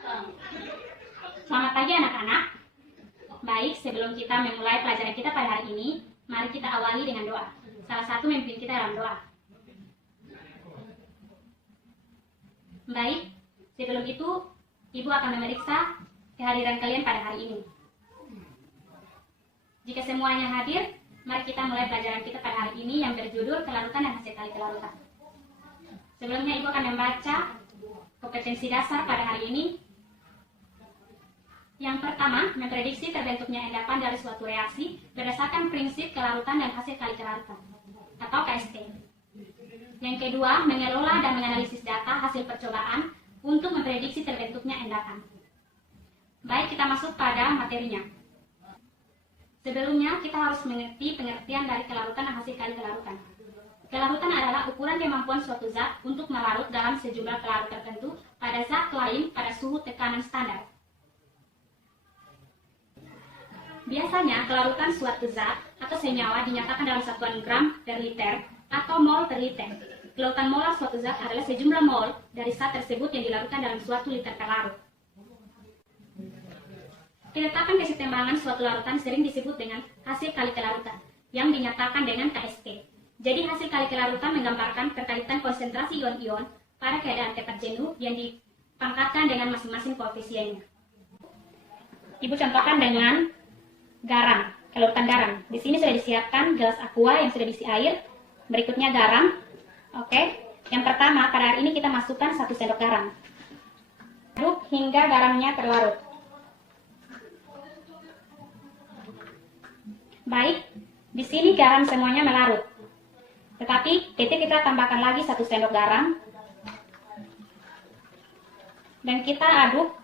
Selamat pagi anak-anak. Baik, sebelum kita memulai pelajaran kita pada hari ini, mari kita awali dengan doa. Salah satu memimpin kita dalam doa. Baik, sebelum itu, Ibu akan memeriksa kehadiran kalian pada hari ini. Jika semuanya hadir, mari kita mulai pelajaran kita pada hari ini yang berjudul Kelarutan dan Hasil Kali Kelarutan. Sebelumnya Ibu akan membaca kompetensi dasar pada hari ini. Yang pertama, memprediksi terbentuknya endapan dari suatu reaksi berdasarkan prinsip kelarutan dan hasil kali kelarutan, atau KST. Yang kedua, mengelola dan menganalisis data hasil percobaan untuk memprediksi terbentuknya endapan. Baik, kita masuk pada materinya. Sebelumnya, kita harus mengerti pengertian dari kelarutan dan hasil kali kelarutan. Kelarutan adalah ukuran kemampuan suatu zat untuk melarut dalam sejumlah pelarut tertentu pada zat lain pada suhu tekanan standar. Biasanya, kelarutan suatu zat atau senyawa dinyatakan dalam satuan gram per liter atau mol per liter. Kelarutan molar suatu zat adalah sejumlah mol dari zat tersebut yang dilarutkan dalam suatu liter per larut. Ketetapan kesetimbangan suatu larutan sering disebut dengan hasil kali kelarutan, yang dinyatakan dengan KST. Jadi hasil kali kelarutan menggambarkan terkaitan konsentrasi ion-ion pada keadaan tepat jenuh yang dipangkatkan dengan masing-masing koefisiennya. Ibu contohkan dengan garam, kelarutan garam. Di sini sudah disiapkan gelas aqua yang sudah diisi air. Berikutnya garam. Oke. Yang pertama, pada hari ini kita masukkan 1 sendok garam. Aduk hingga garamnya terlarut. Baik, di sini garam semuanya melarut. Tetapi kita tambahkan lagi 1 sendok garam. Dan kita aduk.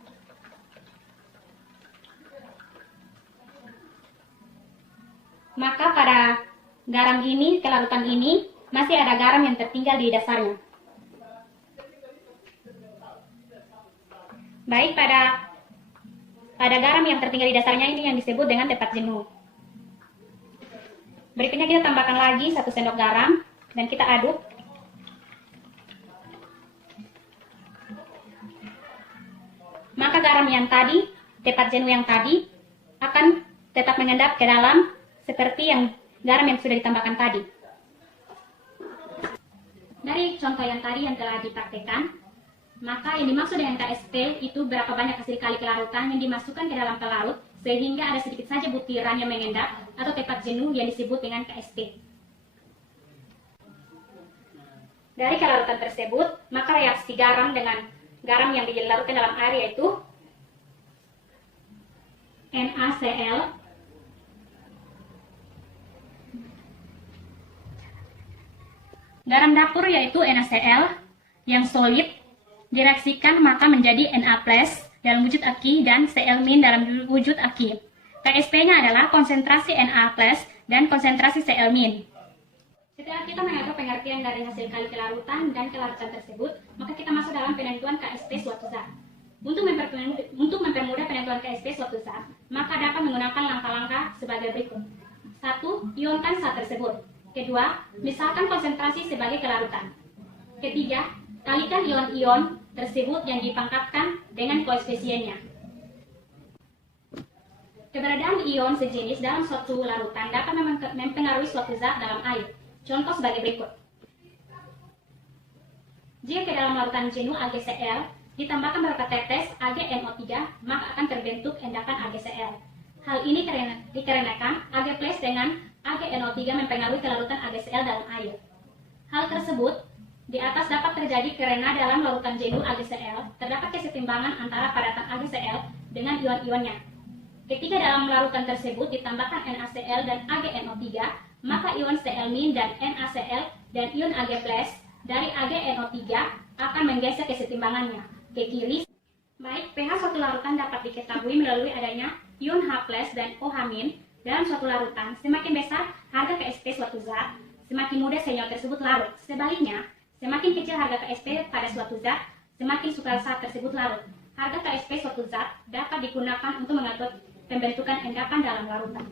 Maka pada garam ini, kelarutan ini, masih ada garam yang tertinggal di dasarnya. Baik, pada garam yang tertinggal di dasarnya ini yang disebut dengan tepat jenuh. Berikutnya kita tambahkan lagi 1 sendok garam, dan kita aduk. Maka garam yang tadi, tepat jenuh yang tadi, akan tetap mengendap ke dalam seperti yang garam yang sudah ditambahkan tadi. Dari contoh yang tadi yang telah dipraktekkan, maka yang dimaksud dengan KST itu berapa banyak hasil kali kelarutan yang dimasukkan ke dalam pelarut sehingga ada sedikit saja butiran yang mengendap atau tepat jenuh yang disebut dengan KST. Dari kelarutan tersebut, maka reaksi garam dengan garam yang dilarutkan dalam air yaitu NaCl garam dapur yaitu NaCl yang solid direaksikan maka menjadi Na+ dalam wujud aki dan Cl- dalam wujud aki. KSP-nya adalah konsentrasi Na+ dan konsentrasi Cl-. Setelah kita mengatur pengertian dari hasil kali kelarutan dan kelarutan tersebut, maka kita masuk dalam penentuan KSP suatu zat. Untuk mempermudah penentuan KSP suatu zat, maka dapat menggunakan langkah-langkah sebagai berikut. 1. Ionkan zat tersebut. Kedua, misalkan konsentrasi sebagai kelarutan. Ketiga, kalikan ion-ion tersebut yang dipangkatkan dengan koefisiennya. Keberadaan ion sejenis dalam suatu larutan dapat mempengaruhi suatu zat dalam air. Contoh sebagai berikut. Jika ke dalam larutan jenuh AgCl ditambahkan beberapa tetes AgNO3, maka akan terbentuk endapan AgCl. Hal ini dikarenakan Ag+ dengan AgNO3 mempengaruhi kelarutan AgCl dalam air. Hal tersebut di atas dapat terjadi karena dalam larutan jenuh AgCl terdapat kesetimbangan antara padatan AgCl dengan ion-ionnya. Ketika dalam larutan tersebut ditambahkan NaCl dan AgNO3, maka ion Cl- dan NaCl dan ion Ag+ dari AgNO3 akan menggeser kesetimbangannya ke kiri. Baik, pH suatu larutan dapat diketahui melalui adanya ion H+ dan OH- dalam suatu larutan. Semakin besar harga KSP suatu zat, semakin mudah senyawa tersebut larut. Sebaliknya, semakin kecil harga KSP pada suatu zat, semakin sukar zat tersebut larut. Harga KSP suatu zat dapat digunakan untuk mengatur pembentukan endapan dalam larutan.